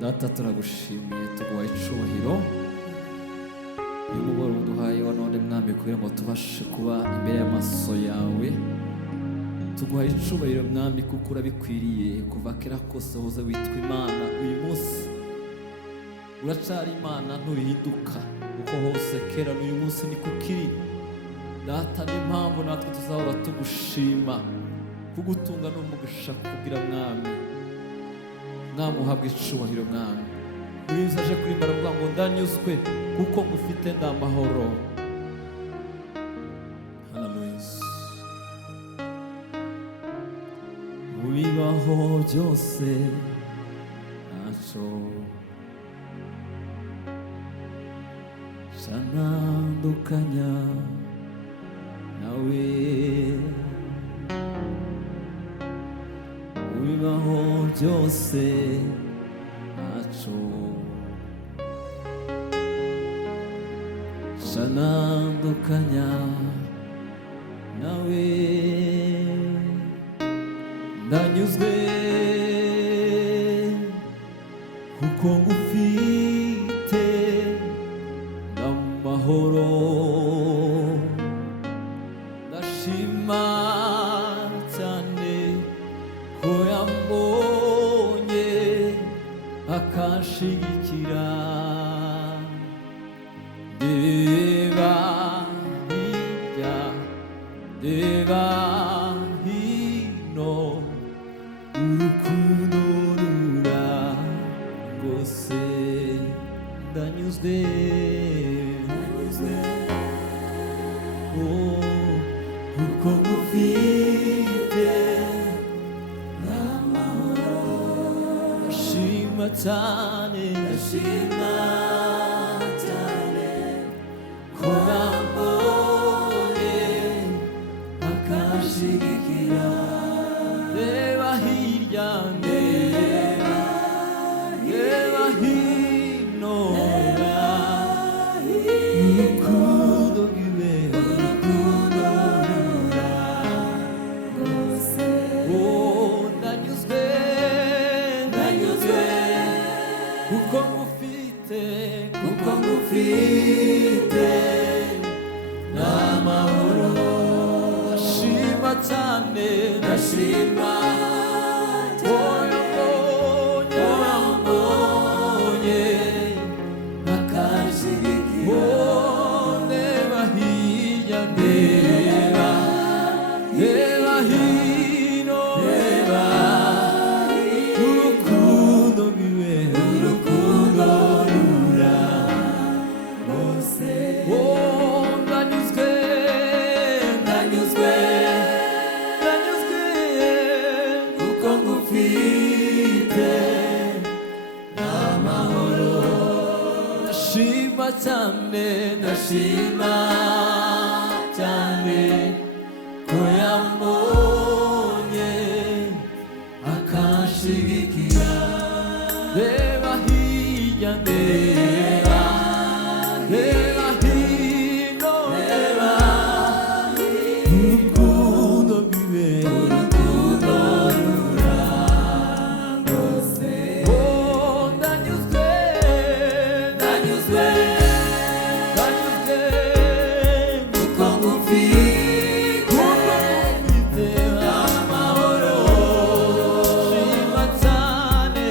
Data turagushimiye tuguhaye icubahiro uyu mugoroba uduhaye wa none mwami kugira ngo tubashe kuba imbere y'amaso yawe. Tuguhaye icubahiro mwami kuko urabikwiriye, kuva kera kose hoze witwa Imana, uyu munsi uracari Imana ntubihinduka, uko hose kera n'uyu munsi niko ukiri. Data n'impamvu natwe tuzahora tugushima, kugutunga n'umugisha kugira mwami uhabwe icubahiro mwami. Uyu aje kuri mbara avuga ngo ndanyuzwe kuko ngufite ndamahoro. Haleluya. Mubibaho byose naco canandukanya nawe, mubibaho byose naco canandukanya nawe. Ndanyuzwe kuko ngufite ndamahoro, ndashima cyane ko yambonye akanshigikira. Ndeba hirya ndeba hino, urukundo rurangose. Ndanyuzwe kuko ngufite n'amahoro. Ndashima cyane ko yambonye akanshigikira. Ndeba hirya ndeba hino, urukundo rwiwe rurangose. Ndanyuzwe kuko ngufite n'amahoro. Ndashima cyane wambonye akanshigikira. Ndeba hirya ndeba hino, urukundo rwiwe rurangose. Ndanyuzwe kuko ngufite n'amahoro. Ndashima cyane ko yambonye akanshigikira. Ndeba hirya ndeba hino, urukundo rwiwe rurangose. Ndanyuzwe kuko ngufite n'amahoro. Ndashima cyane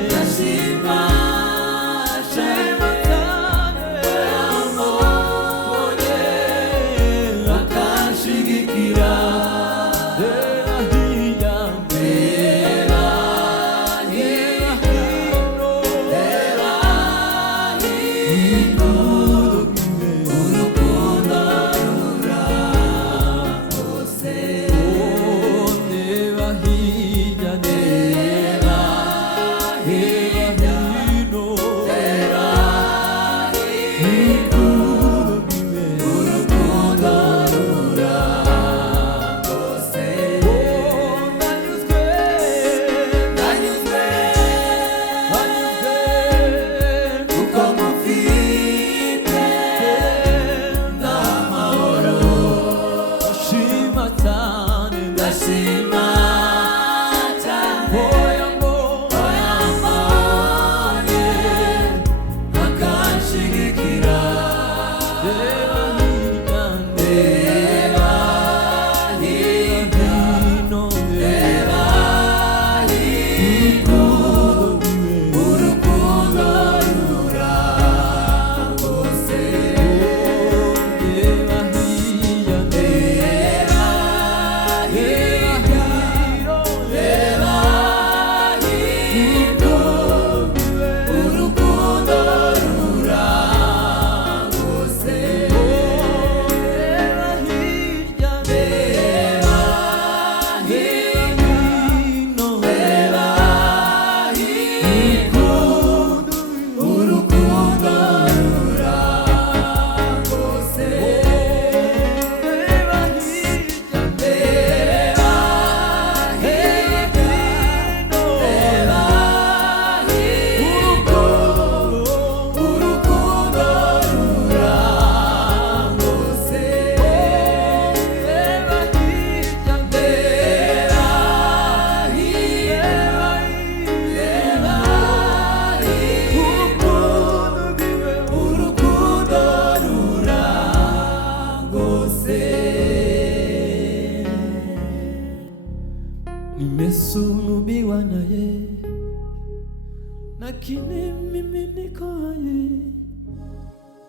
lakini mimi niko hai,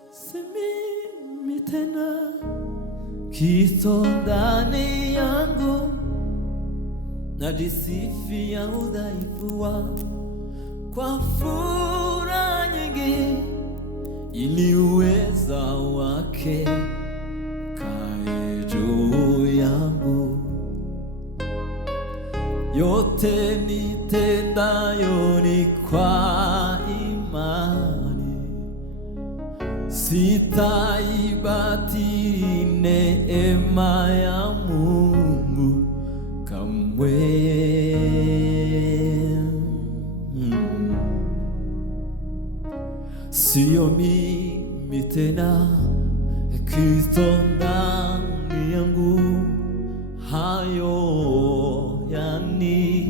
si mimi tena. Kristo ndani yangu najisifia udhaifu wangu kwa furaha nyingi, ili uweza wake ukae juu yangu. Yote nitendayo ni kwa imani, sitaibatili neema ya Mungu kamwe. Sio mimi tena, Kristo ndani yangu, hayo yanitosha.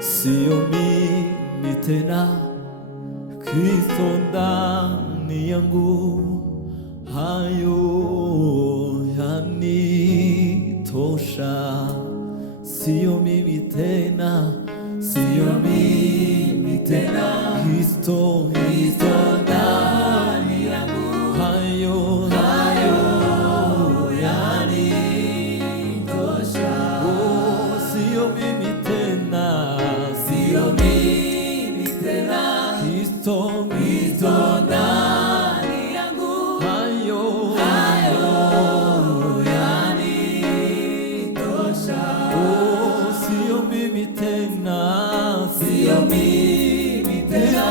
Sio mimi tena, Kristo ndani yangu, hayo yanitosha. Sio mimi tena, sio mimi tena, Kristo ndani yangu, hayo yanitosha. Oh, sio mimi tena, sio mimi tena, Kristo ndani yangu, hayo yanitosha. Oh, sio mimi tena, sio mimi tena,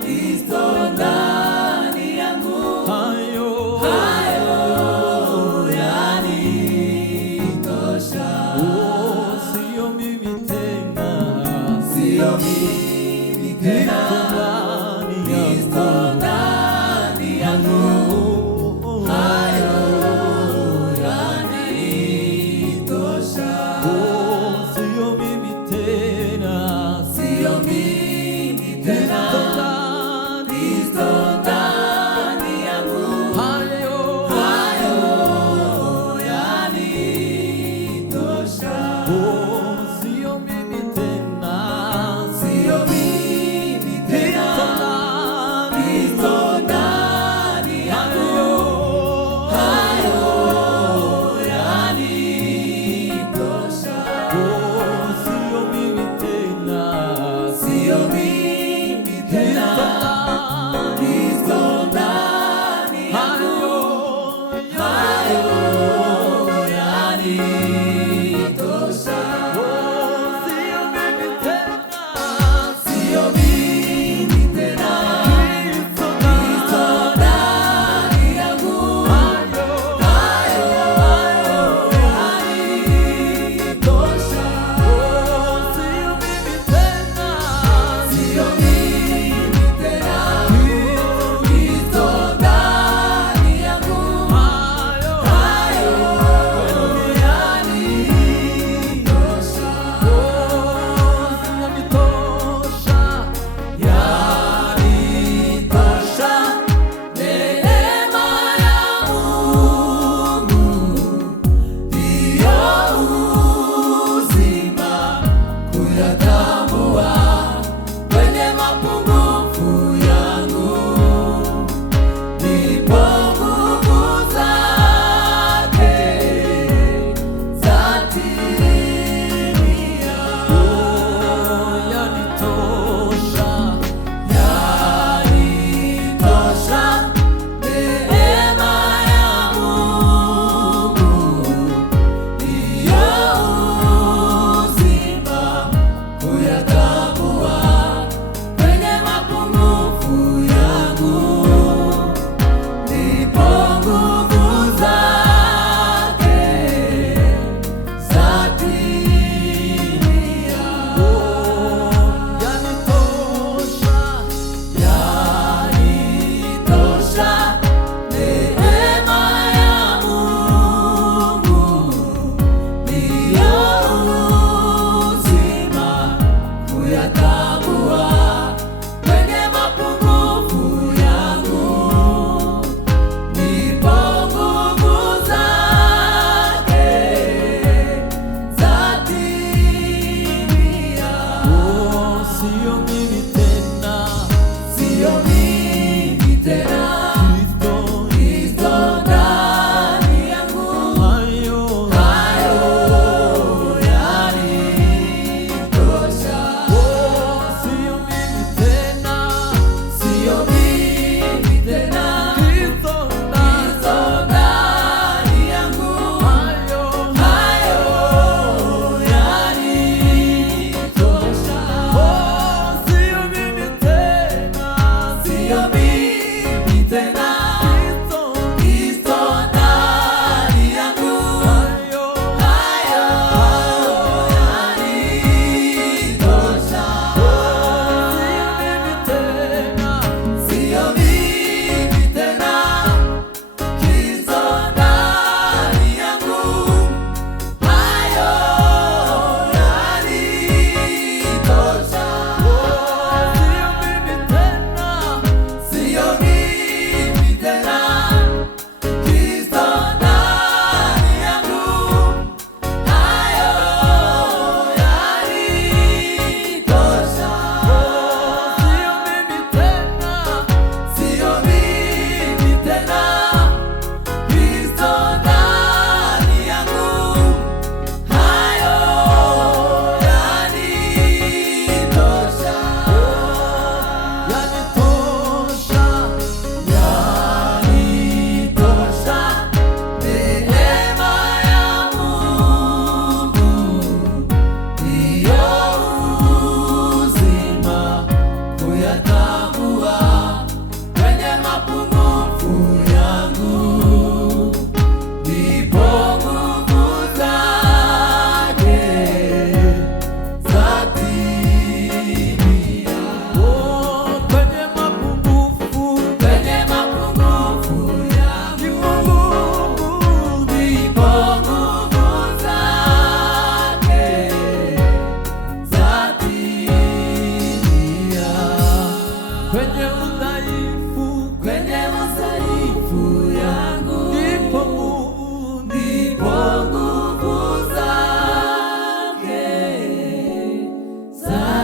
Kristo ndani yangu, hayo yanitosha. Oh, sio mimi tena, sio mimi tena, Kristo ndani yangu, hayo yanitosha. Oh, sio mimi tena, sio mimi tena, Kristo ndani yangu, hayo yanitosha. Oh, sio mimi tena, sio mimi tena,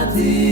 ati